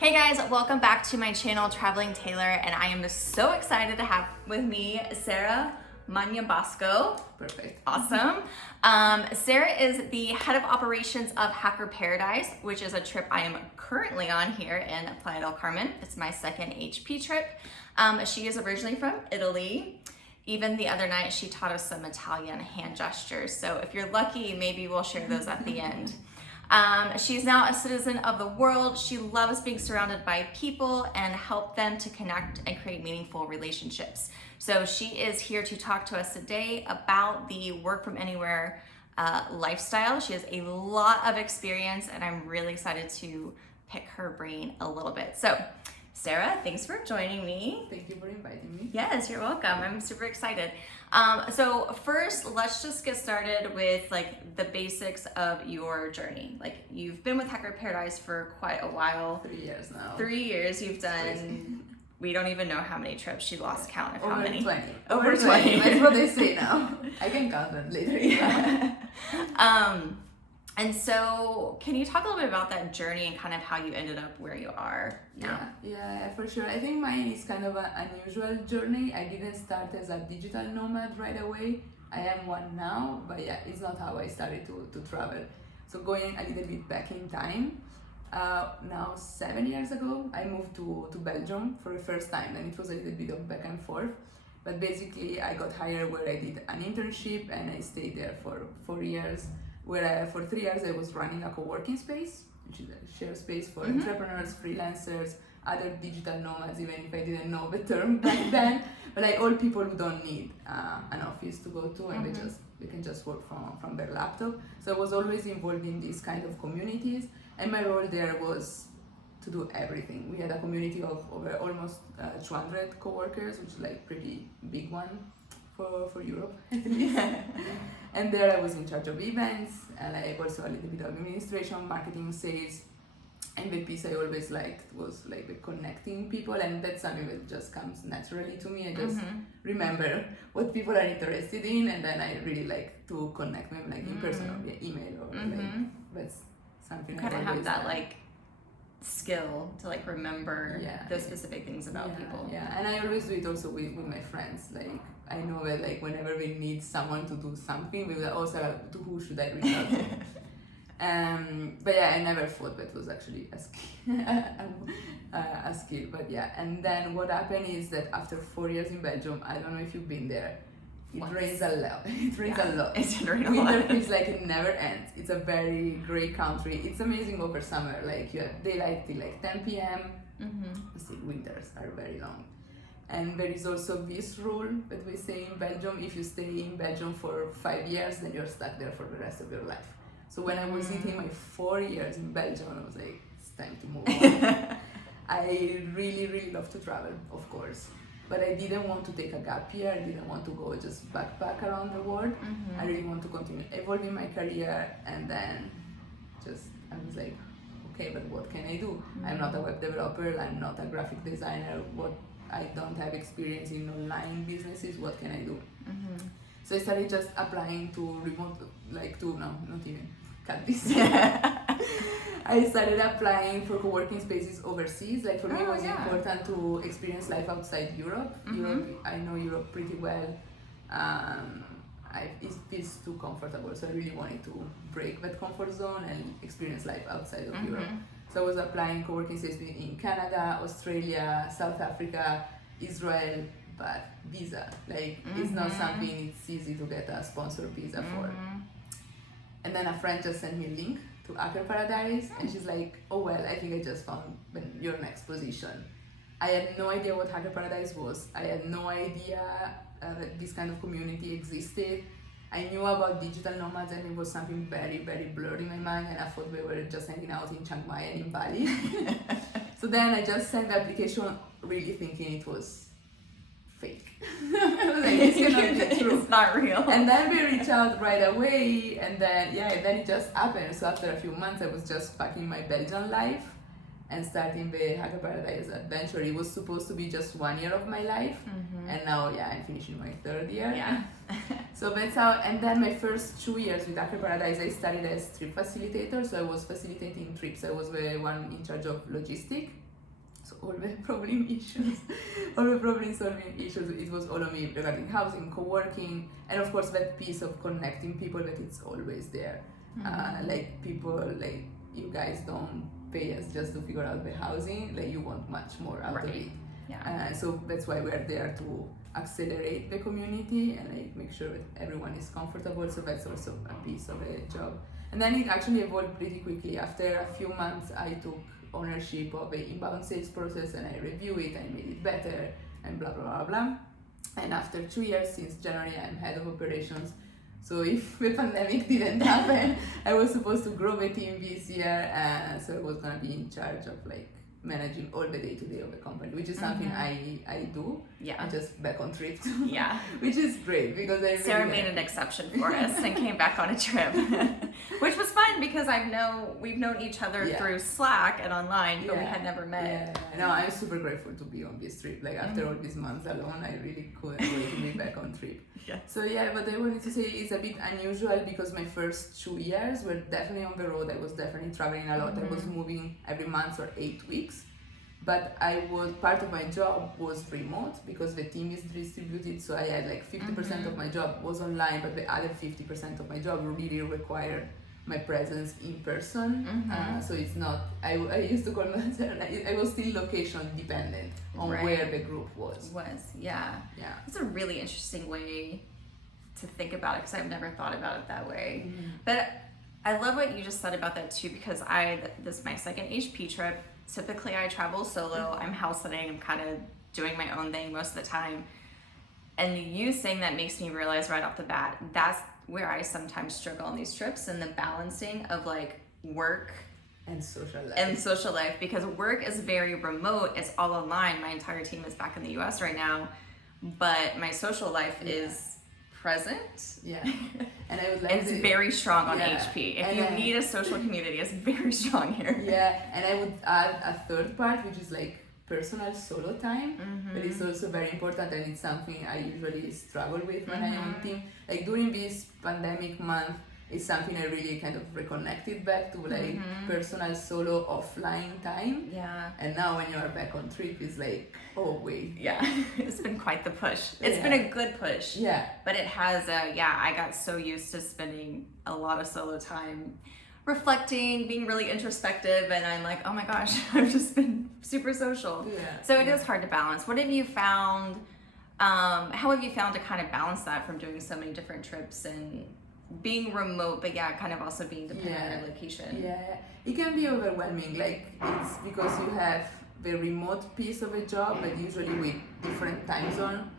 Hey guys, welcome back to my channel, Traveling Taylor, and I am so excited to have with me Sara Magnabosco. Perfect. Awesome. Sara is the head of operations of Hacker Paradise, which is a trip I am currently on here in Playa del Carmen. It's my second HP trip. She is originally from Italy. Even the other night, she taught us some Italian hand gestures. So if you're lucky, maybe we'll share those at the end. She's now a citizen of the world. She loves being surrounded by people and help them to connect and create meaningful relationships. So she is here to talk to us today about the work from anywhere lifestyle. She has a lot of experience and I'm really excited to pick her brain a little bit. So Sara, thanks for joining me. Thank you for inviting me. Yes, you're welcome. I'm super excited. So first, let's just get started with like the basics of your journey. Like you've been with Hacker Paradise for quite a while. 3 years now. 3 years you've done, we don't even know how many trips. She lost count of Over how many. 20. Over 20. That's what they say now. I can count them later. Yeah. And so can you talk a little bit about that journey and kind of how you ended up where you are now? Yeah, for sure. I think mine is kind of an unusual journey. I didn't start as a digital nomad right away. I am one now, but yeah, it's not how I started to travel. So going a little bit back in time, now 7 years ago, I moved to Belgium for the first time, and it was a little bit of back and forth. But basically, I got hired where I did an internship, and I stayed there for 4 years. Where for 3 years I was running a coworking space, which is a shared space for entrepreneurs, freelancers, other digital nomads, even if I didn't know the term back then, but like all people who don't need an office to go to and they can just work from their laptop. So I was always involved in these kind of communities, and my role there was to do everything. We had a community of over almost 200 coworkers, which is like pretty big one for Europe at least. And there I was in charge of events, and I also a little bit of administration, marketing, sales. And the piece I always liked was like the connecting people, and that's something that just comes naturally to me. I just remember what people are interested in, and then I really like to connect them like in person or via email or like that's something. You kind of have that like skill to like remember the specific things about people. Yeah, and I always do it also with my friends. Like I know that like whenever we need someone to do something, we will also to who should I reach out to. But yeah, I never thought that was actually a skill. A skill. But yeah, and then what happened is that after 4 years in Belgium, I don't know if you've been there. It rains a lot. It rains a lot. It did rain a lot. Winter feels like it never ends. It's a very grey country. It's amazing over summer. Like you have daylight till like 10 p.m. Still, winters are very long. And there is also this rule that we say in Belgium: if you stay in Belgium for 5 years, then you're stuck there for the rest of your life. So when I was hitting my 4 years in Belgium, I was like, it's time to move on. I really, really love to travel, of course. But I didn't want to take a gap year. I didn't want to go just backpack around the world. I really want to continue evolving my career. And then I was like, okay, but what can I do? I'm not a web developer. I'm not a graphic designer. I don't have experience in online businesses. What can I do? So I started just applying to remote, not even, cut this. I started applying for co-working spaces overseas. Like for me, it was important to experience life outside Europe. I know Europe pretty well. It feels too comfortable, so I really wanted to break that comfort zone and experience life outside of Europe. So I was applying co-working spaces in Canada, Australia, South Africa, Israel, but visa. It's not something it's easy to get a sponsored visa for. And then a friend just sent me a link to Hacker Paradise, and she's like, oh well, I think I just found your next position. I had no idea what Hacker Paradise was. I had no idea that this kind of community existed. I knew about digital nomads, and it was something very, very blurred in my mind, and I thought we were just hanging out in Chiang Mai and in Bali. So then I just sent the application really thinking it was fake. I was like, it's cannot be true. It's not real. And then we reached out right away, and then it just happened. So after a few months, I was just packing my Belgian life and starting the Hacker Paradise adventure. It was supposed to be just 1 year of my life, and now I'm finishing my 3rd year. Yeah. So that's how. And then my first 2 years with Hacker Paradise, I started as trip facilitator. So I was facilitating trips. I was the one in charge of logistics So all the problem issues, all the problem solving issues, it was all on me regarding housing, co-working, and of course that piece of connecting people that it's always there. Like people, like you guys don't pay us just to figure out the housing, like you want much more out of it. Yeah. So that's why we're there to accelerate the community and like make sure that everyone is comfortable. So that's also a piece of the job. And then it actually evolved pretty quickly. After a few months, I took ownership of the inbound sales process and I review it and made it better and blah blah blah blah. And after 2 years, since January, I'm head of operations. So if the pandemic didn't happen, I was supposed to grow the team this year, so I was gonna be in charge of like managing all the day-to-day of the company, which is something I do. Yeah. I just back on trip. Yeah. Which is great because I Sarah made an exception for us and came back on a trip, which was fun because we've known each other through Slack and online, but we had never met. Yeah. No, I'm super grateful to be on this trip. Like after all these months alone, I really couldn't wait to be back on trip. Yeah. So yeah, what I wanted to say is a bit unusual because my first 2 years were definitely on the road. I was definitely traveling a lot. I was moving every month or 8 weeks. But part of my job was remote because the team is distributed. So I had like 50% of my job was online, but the other 50% of my job really required my presence in person. So it's not, I used to call myself, I was still location dependent on where the group was. Yeah. It's a really interesting way to think about it because I've never thought about it that way. But I love what you just said about that too, because this is my second HP trip. Typically I travel solo, I'm house sitting, I'm kind of doing my own thing most of the time. And you saying that makes me realize right off the bat, that's where I sometimes struggle on these trips, and the balancing of like work and social life. Because work is very remote, it's all online. My entire team is back in the US right now, but my social life is present. And I would like it's very strong on HP. If you need a social community, it's very strong here. And I would add a third part, which is like personal solo time. That is also very important, and it's something I usually struggle with when I'm on team. Like during this pandemic month, it's something I really kind of reconnected back to, like personal solo offline time. And now when you're back on trip, it's like, oh wait. It's been quite the push. It's been a good push. But it has I got so used to spending a lot of solo time reflecting, being really introspective, and I'm like, oh my gosh, I've just been super social. So it is hard to balance. What have you found, how have you found to kind of balance that from doing so many different trips and being remote, but kind of also being dependent on your location? It can be overwhelming. Like it's because you have the remote piece of a job, but usually with different time zone,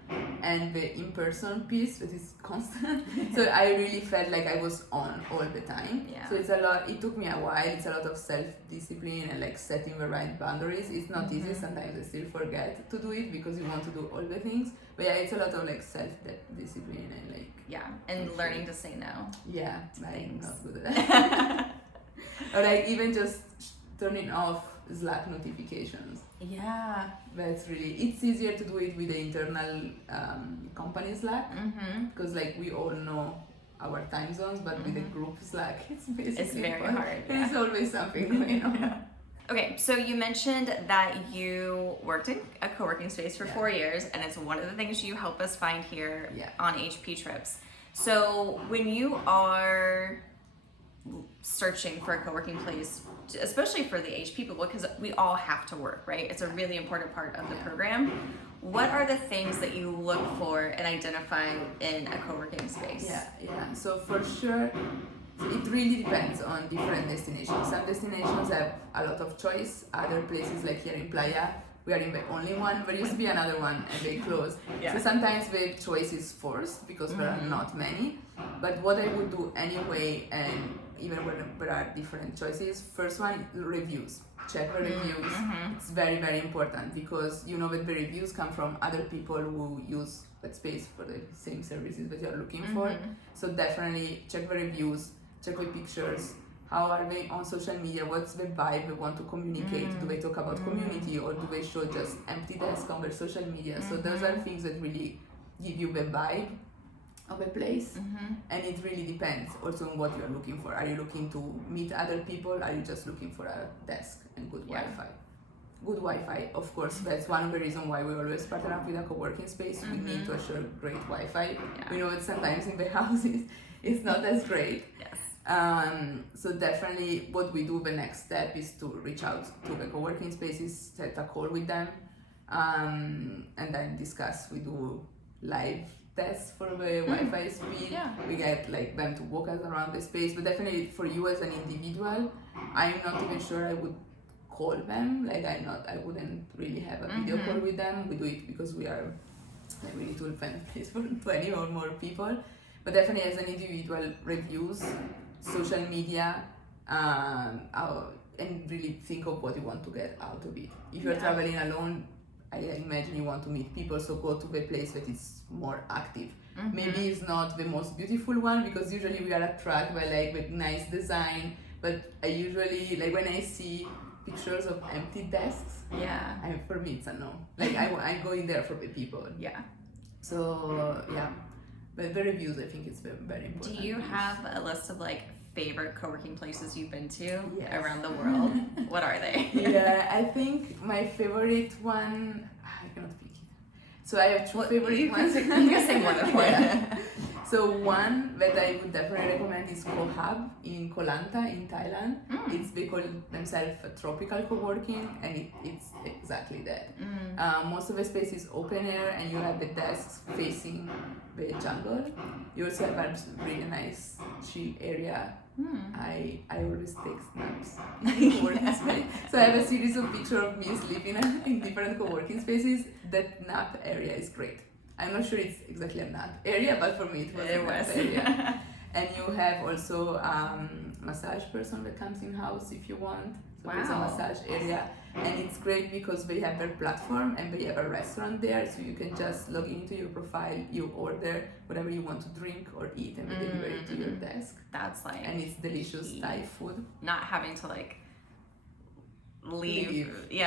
and the in-person piece that is constant. So I really felt like I was on all the time. So it's a lot. It took me a while. It's a lot of self-discipline and like setting the right boundaries. It's not easy. Sometimes I still forget to do it because you want to do all the things. But it's a lot of like self-discipline and like and learning to say no. I'm not good at that. Or like even just turning off Slack notifications. That's really, it's easier to do it with the internal company Slack because like we all know our time zones, but with the group Slack, it's very hard. There's always something going on. Okay, so you mentioned that you worked in a co-working space for 4 years, and it's one of the things you help us find here on HP trips. So when you are searching for a co-working place, especially for the HP people, because we all have to work, right? It's a really important part of the program. What are the things that you look for and identify in a co-working space? So for sure, it really depends on different destinations. Some destinations have a lot of choice. Other places, like here in Playa, we are in the only one. There used to be another one and they closed. So sometimes the choice is forced because there are not many. But what I would do anyway, and even when there are different choices, first one, reviews. Check the reviews. It's very, very important because you know that the reviews come from other people who use that space for the same services that you're looking for. So definitely check the reviews, check the pictures. How are they on social media? What's the vibe they want to communicate? Do they talk about community, or do they show just empty desk on their social media? So those are things that really give you the vibe of a place. And it really depends also on what you're looking for. Are you looking to meet other people? Are you just looking for a desk and good Wi-Fi? good Wi-Fi, of course. That's one of the reasons why we always partner up with a co-working space. We need to assure great Wi-Fi. Yeah. We know that sometimes in the houses it's not as great. Yes. So definitely what we do, the next step is to reach out to the co-working spaces, set a call with them, and then discuss. We do live tests for the Wi-Fi speed. Yeah. We get like them to walk us around the space, but definitely for you as an individual, I'm not even sure I would call them. Like I wouldn't really have a video call with them. We do it because we are like, we need to find a place for 20 or more people. But definitely as an individual, reviews, social media, and really think of what you want to get out of it. If you're traveling alone, I imagine you want to meet people, so go to the place that is more active. Maybe it's not the most beautiful one, because usually we are attracted by like with nice design, but I usually, like when I see pictures of empty desks, for me it's a no. Like I go in there for the people. Yeah. So yeah, but the reviews, I think it's very, very important. Do you have a list of like favorite co-working places you've been to around the Yes. world? What are they? Yeah, I think my favorite one, I cannot pick it. So I have two favorite ones. You can say more than one. Yeah. So one that I would definitely recommend is Co-Hub in Koh Lanta in Thailand. They call themselves a tropical co-working, and it's exactly that. Most of the space is open air, and you have the desks facing the jungle. You also have a really nice chill area. I always take snaps in co-working space. So I have a series of pictures of me sleeping in different co-working spaces. That nap area is great. I'm not sure it's exactly a nap area, but for me it was a nap area. And you have also massage person that comes in house if you want. So there's a massage area, and it's great because they have their platform and they have a restaurant there, so you can just log into your profile, you order whatever you want to drink or eat, and they deliver it to your desk. That's like, and it's delicious Thai food. not having to like leave. But,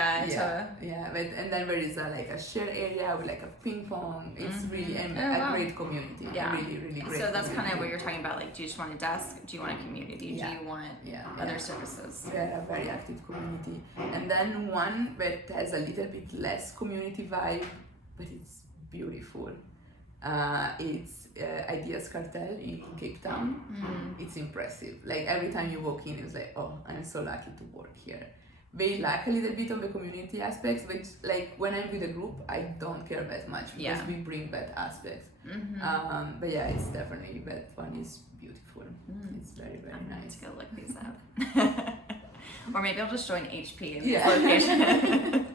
and then there is like a share area with like a ping pong. It's really a great community. Really great. So that's kind of what you're talking about. Like, do you just want a desk? Do you want a community? Do you want other services? Yeah, a very active community. And then one that has a little bit less community vibe, but it's beautiful. It's Ideas Cartel in Cape Town. It's impressive. Like every time you walk in, it's like, oh, I'm so lucky to work here. They lack a little bit of the community aspects, which like when I'm with a group, I don't care that much because we bring that aspects. But yeah, it's definitely, that one is beautiful. It's very, very nice. To go look these up. Or maybe I'll just join HP in these locations.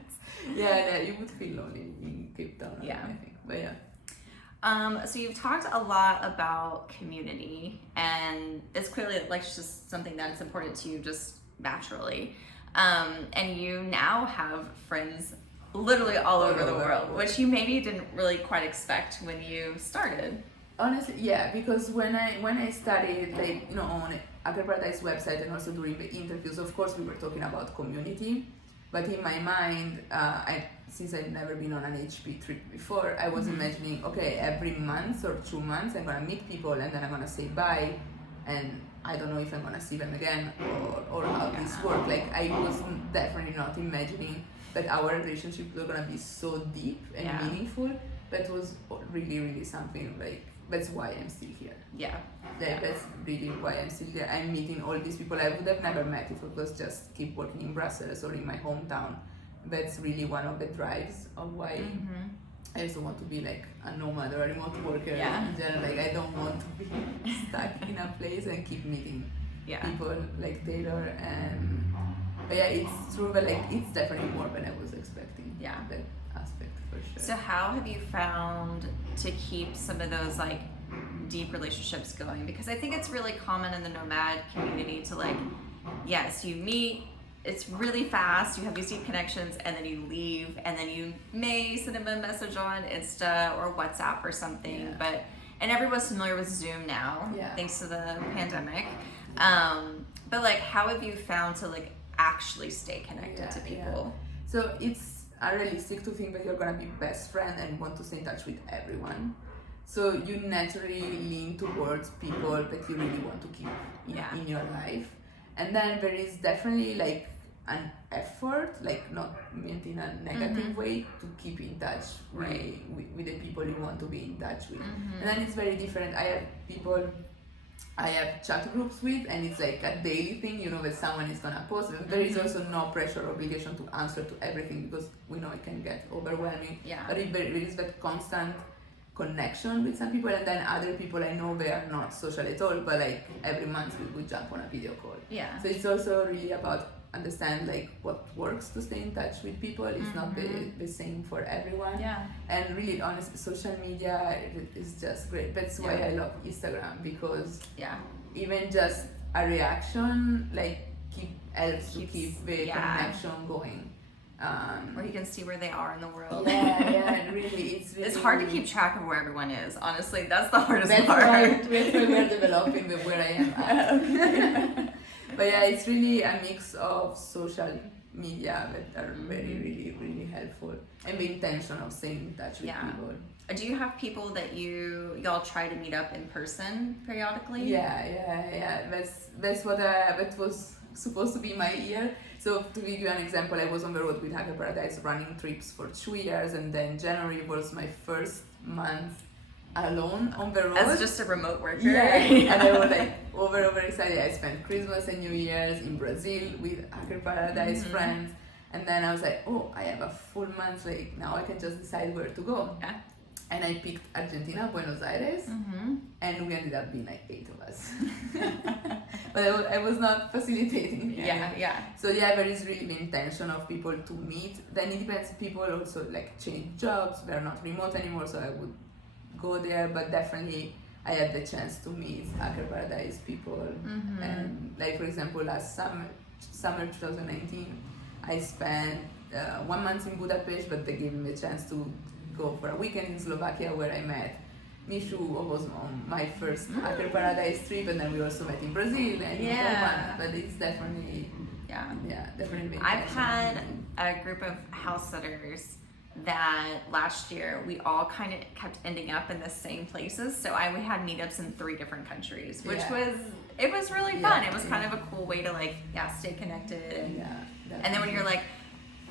You would feel lonely in Cape Town, I think. But yeah. So you've talked a lot about community, and it's clearly like just something that's important to you just naturally. And you now have friends literally all over the world, which you maybe didn't really quite expect when you started. Honestly, yeah, because when I started, like, you know, on Hacker Paradise website and also during the interviews, of course we were talking about community, but in my mind, since I've never been on an HP trip before, I was imagining, okay, every month or 2 months I'm gonna meet people and then I'm gonna say bye, and I don't know if I'm gonna see them again or how this works. Like, I was definitely not imagining that our relationship was gonna be so deep and meaningful. That was really, really something, like, that's why I'm still here. That's really why I'm still here. I'm meeting all these people I would have never met if it was just keep working in Brussels or in my hometown. That's really one of the drives of why I also want to be like a nomad or a remote worker in general. Like, I don't want to be stuck in a place and keep meeting people like Taylor. And but it's true, but like it's definitely more than I was expecting. That aspect for sure. So how have you found to keep some of those like deep relationships going? Because I think it's really common in the nomad community to like, yes, you meet, it's really fast, you have these deep connections, and then you leave, and then you may send them a message on Insta or WhatsApp or something, and everyone's familiar with Zoom now, thanks to the pandemic. But like, how have you found to like actually stay connected to people? So it's unrealistic to think that you're gonna be best friend and want to stay in touch with everyone. So you naturally lean towards people that you really want to keep in your life. And then there is definitely like an effort, like not meant in a negative way, to keep in touch with the people you want to be in touch with. And then it's very different. I have chat groups with, and it's like a daily thing, you know, that someone is gonna post. There is also no pressure or obligation to answer to everything, because we know it can get overwhelming. Yeah. But there is that constant connection with some people, and then other people I know, they are not social at all, but like every month we would jump on a video call. Yeah. So it's also really about understand like what works to stay in touch with people. It's not the same for everyone. Yeah. And really honest, social media is just great. That's why I love Instagram, because even just a reaction like helps to keep the connection going. Or you can see where they are in the world. Yeah, really, it's hard to keep track of where everyone is. Honestly, that's the hardest part. That's why we're developing where I am at. But yeah, it's really a mix of social media that are very, really, really helpful, and the intention of staying in touch with people. Do you have people that y'all try to meet up in person periodically? Yeah. That's what that was supposed to be my year. So to give you an example, I was on the road with Hacker Paradise running trips for 2 years, and then January was my first month alone on the road. As just a remote worker. And I was like over excited. I spent Christmas and New Year's in Brazil with Hacker Paradise friends, and then I was like, oh, I have a full month, like now I can just decide where to go. Yeah. And I picked Argentina, Buenos Aires, and we ended up being like 8 of us. But I was not facilitating. So there is really the intention of people to meet. Then it depends, people also like change jobs, they're not remote anymore, so I would go there, but definitely I had the chance to meet Hacker Paradise people. And like for example, last summer 2019, I spent 1 month in Budapest, but they gave me a chance to go for a weekend in Slovakia, where I met Mishu, who was on my first Hacker Paradise trip, and then we also met in Brazil and in Taiwan. But it's definitely definitely. I've had a group of house sitters that last year we all kind of kept ending up in the same places. So we had meetups in 3 different countries, which was really fun. It was kind of a cool way to like stay connected. And then when you're like,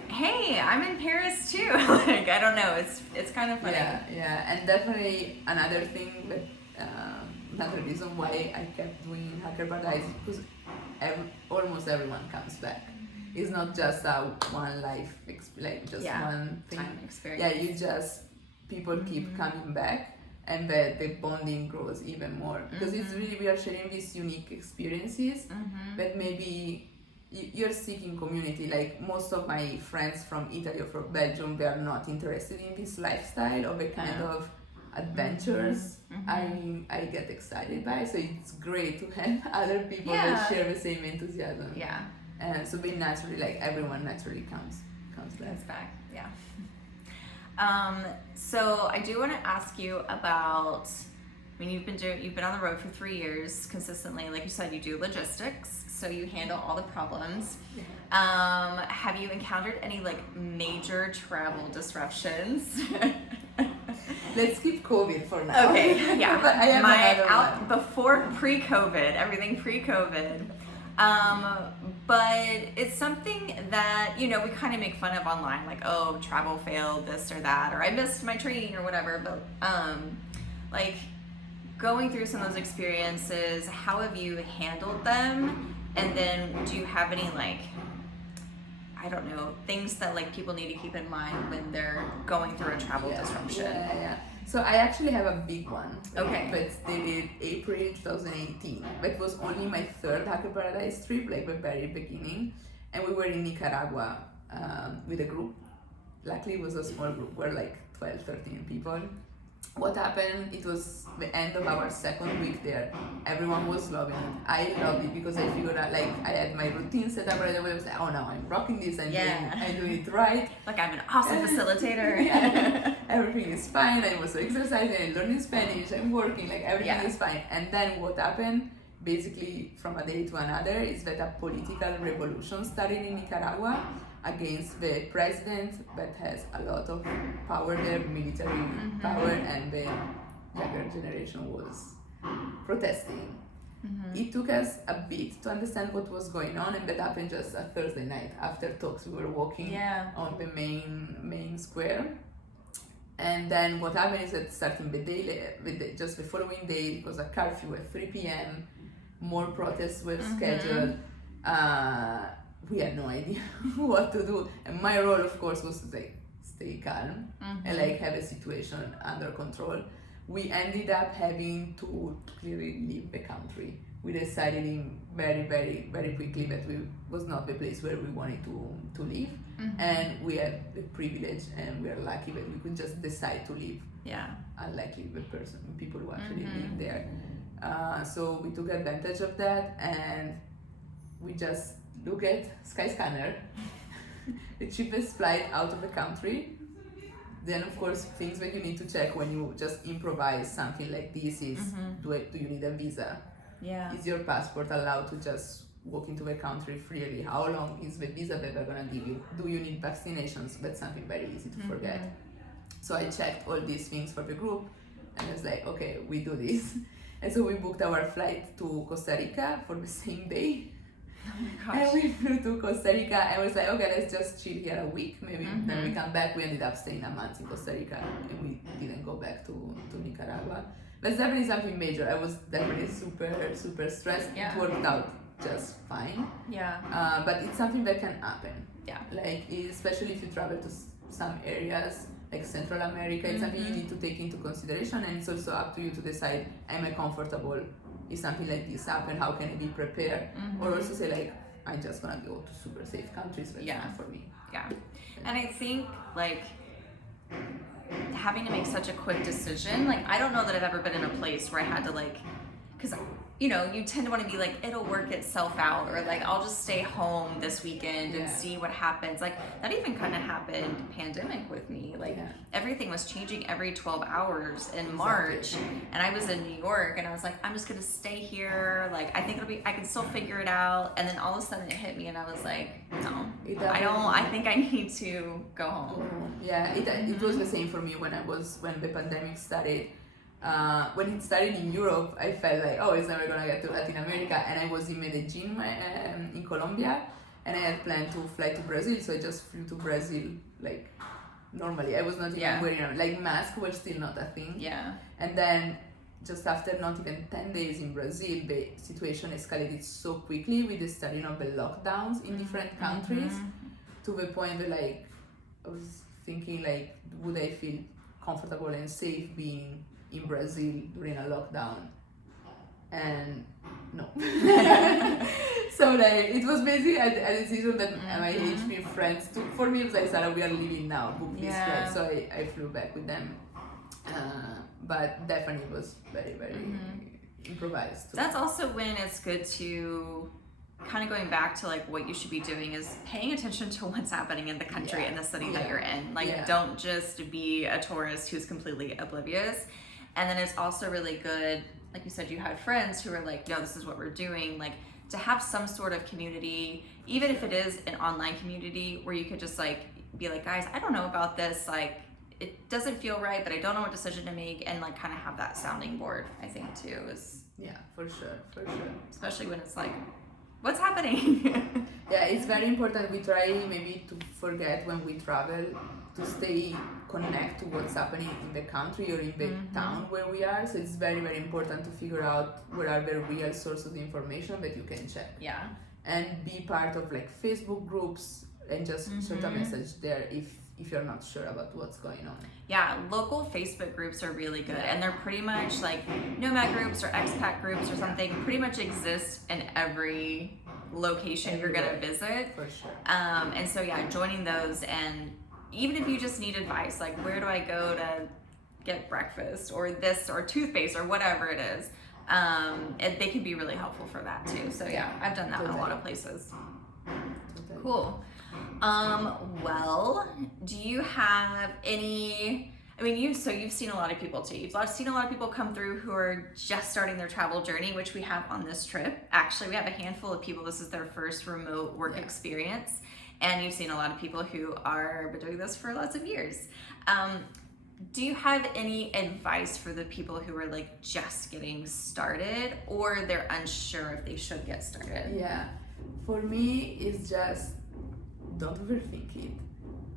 hey, I'm in Paris too. Like, I don't know, it's kind of funny. And definitely another thing that another reason why I kept doing Hacker Paradise is because almost everyone comes back. It's not just a one life, one thing. Time experience. People keep coming back, and the bonding grows even more, because it's really, we are sharing these unique experiences that maybe you're seeking community. Like most of my friends from Italy or from Belgium, they are not interested in this lifestyle or the kind of adventures I get excited by. So it's great to have other people that share the same enthusiasm. And so they naturally, like everyone naturally comes back. So I do want to ask you about, I mean, you've been on the road for 3 years consistently. Like you said, you do logistics, so you handle all the problems. Have you encountered any like major travel disruptions? Let's keep COVID for now. Okay, But I have another one. Before pre-COVID, everything pre-COVID. But it's something that, you know, we kind of make fun of online, like, oh, travel failed, this or that, or I missed my train or whatever. But like going through some of those experiences, how have you handled them? And then do you have any like, I don't know, things that like people need to keep in mind when they're going through a travel disruption? So I actually have a big one. Okay. That's dated April 2018. That was only my 3rd Hacker Paradise trip, like the very beginning. And we were in Nicaragua with a group. Luckily it was a small group, we're like 12, 13 people. What happened, it was the end of our 2nd week there. Everyone was loving it. I loved it because I figured out, like, I had my routine set up right away. I was like, oh no, I'm rocking this, I'm doing it right. Like I'm an awesome facilitator. Everything is fine. I'm also exercising, I'm learning Spanish, I'm working, like everything is fine. And then what happened, basically from a day to another, is that a political revolution started in Nicaragua against the president that has a lot of power there, military power, and the younger generation was protesting. It took us a bit to understand what was going on, and that happened just a Thursday night after talks. We were walking on the main square, and then what happened is that starting the day, just the following day, it was a curfew at 3 p.m. More protests were scheduled. We had no idea what to do, and my role, of course, was to stay calm and have a situation under control. We ended up having to clearly leave the country. We decided very, very, very quickly that we was not the place where we wanted to live, and we had the privilege and we are lucky that we could just decide to leave. Yeah. Unlikely people who actually live there. So we took advantage of that, and we just look at Skyscanner, the cheapest flight out of the country. Then, of course, things that you need to check when you just improvise something like this is, do you need a visa? Yeah. Is your passport allowed to just walk into the country freely? How long is the visa that they're gonna give you? Do you need vaccinations? That's something very easy to forget. So I checked all these things for the group, and I was like, okay, we do this. And so we booked our flight to Costa Rica for the same day. Oh my gosh. And we flew to Costa Rica, and was like, okay, let's just chill here a week, maybe. Then we come back. We ended up staying a month in Costa Rica, and we didn't go back to Nicaragua. That's definitely something major. I was definitely super stressed. Yeah. It worked out just fine. Yeah. But it's something that can happen. Yeah. Especially if you travel to some areas like Central America, it's something you need to take into consideration, and it's also up to you to decide, am I comfortable if something like this happens? How can I be prepared? Or also say I'm just gonna go to super safe countries, but it's not for me. Yeah. And I think having to make such a quick decision, I don't know that I've ever been in a place where I had to because you tend to want to be it'll work itself out, or I'll just stay home this weekend and see what happens. That even kind of happened pandemic with me. Everything was changing every 12 hours in March, and I was in New York, and I was I'm just gonna stay here. I think I can still figure it out. And then all of a sudden it hit me, and I was no, I don't. I think I need to go home. Yeah, it was the same for me when the pandemic started. When it started in Europe, I felt it's never gonna get to Latin America, and I was in Medellin, in Colombia, and I had planned to fly to Brazil, so I just flew to Brazil normally. I was not even wearing masks were still not a thing. Yeah. And then just after not even 10 days in Brazil, the situation escalated so quickly with the starting of the lockdowns in different countries, to the point that I was thinking would I feel comfortable and safe being in Brazil during a lockdown? And no. So it was basically a decision that my HP friends took for me. It was Sara, we are leaving now, book this flight. So I flew back with them. But definitely it was very, very improvised. That's also when it's good to kind of going back to what you should be doing is paying attention to what's happening in the country and the city that you're in. Don't just be a tourist who's completely oblivious. And then it's also really good, like you said, you had friends who were no, this is what we're doing. To have some sort of community, even if it is an online community, where you could just be guys, I don't know about this. It doesn't feel right, but I don't know what decision to make, and kind of have that sounding board. I think too is for sure. Especially when it's what's happening. Yeah, it's very important. We try maybe to forget when we travel to stay connect to what's happening in the country or in the town where we are. So it's very, very important to figure out where are the real sources of information that you can check. Yeah. And be part of Facebook groups and just shoot a message there if you're not sure about what's going on. Yeah, local Facebook groups are really good, and they're pretty much Nomad groups or expat groups or something pretty much exist in every location you're gonna visit. For sure. And so joining those, and even if you just need advice, where do I go to get breakfast or this or toothpaste or whatever it is, they can be really helpful for that too. So I've done that in a lot of places. Cool. Well, do you have any, you've seen a lot of people too. You've seen a lot of people come through who are just starting their travel journey, which we have on this trip. Actually, we have a handful of people, this is their first remote work experience. And you've seen a lot of people who are been doing this for lots of years. Do you have any advice for the people who are like just getting started or they're unsure if they should get started? Yeah, for me, it's just don't overthink it.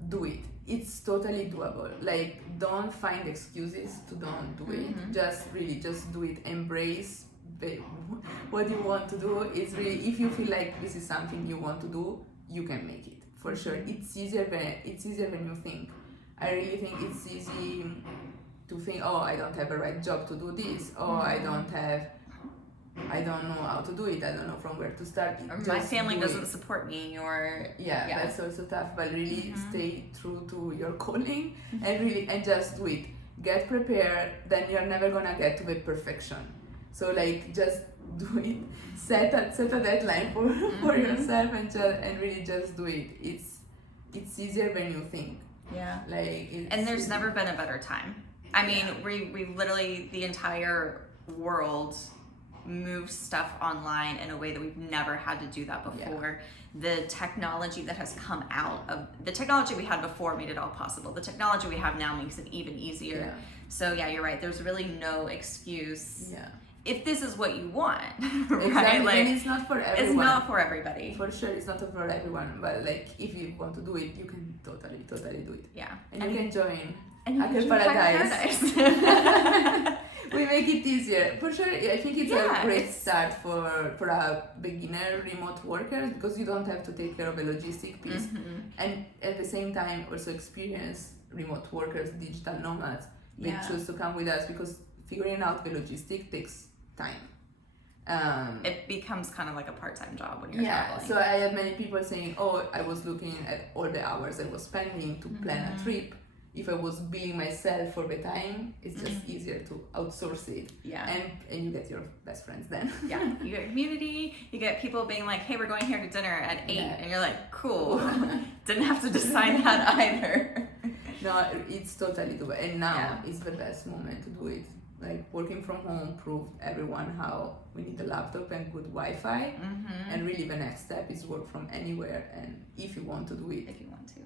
Do it. It's totally doable. Like, don't find excuses to don't do it. Just really, just do it. Embrace what you want to do. It's really, if you feel like this is something you want to do, you can make it for sure. It's easier than you think. I really think it's easy to think, oh, I don't have a right job to do this, or I don't know how to do it, I don't know from where to start. Or my family doesn't support me, or yeah, that's also tough, but really stay true to your calling and just do it. Get prepared, then you're never gonna get to the perfection. So like, just do it. Set a deadline for yourself and really just do it. It's easier than you think. Yeah. Like, and there's never been a better time. I mean, we literally, the entire world moves stuff online in a way that we've never had to do that before. The technology that has come out of the technology we had before made it all possible. The technology we have now makes it even easier. So yeah, you're right. There's really no excuse. If this is what you want, right? Exactly. Like, and it's not for everyone. It's not for everybody. For sure, it's not for everyone. But like, if you want to do it, you can totally do it. Yeah. And you can join Hacker Paradise. Paradise. We make it easier. For sure, I think it's a great start for a beginner remote worker, because you don't have to take care of the logistic piece. And at the same time, also experienced remote workers, digital nomads, they choose to come with us, because figuring out the logistic takes time. It becomes kind of like a part-time job when you're traveling. So I had many people saying, oh, I was looking at all the hours I was spending to plan a trip. If I was billing myself for the time, it's just easier to outsource it. And you get your best friends then. You get community, you get people being like, hey, we're going here to dinner at 8, and you're like, cool. Didn't have to decide that either. No, it's totally doable. And now is the best moment to do it. Like, working from home proved everyone how we need a laptop and good Wi-Fi. And really the next step is work from anywhere. And if you want to do it,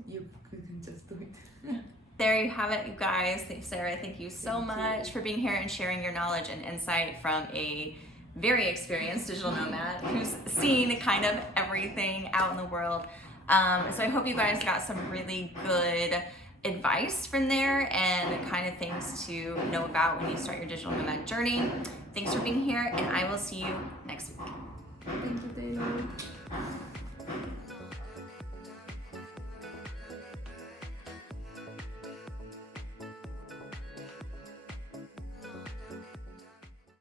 you can just do it. There you have it, you guys. Sarah, thank you so much for being here and sharing your knowledge and insight from a very experienced digital nomad who's seen kind of everything out in the world. So I hope you guys got some really good advice from there and kind of things to know about when you start your digital nomad journey. Thanks for being here, and I will see you next week. Thank you, Taylor.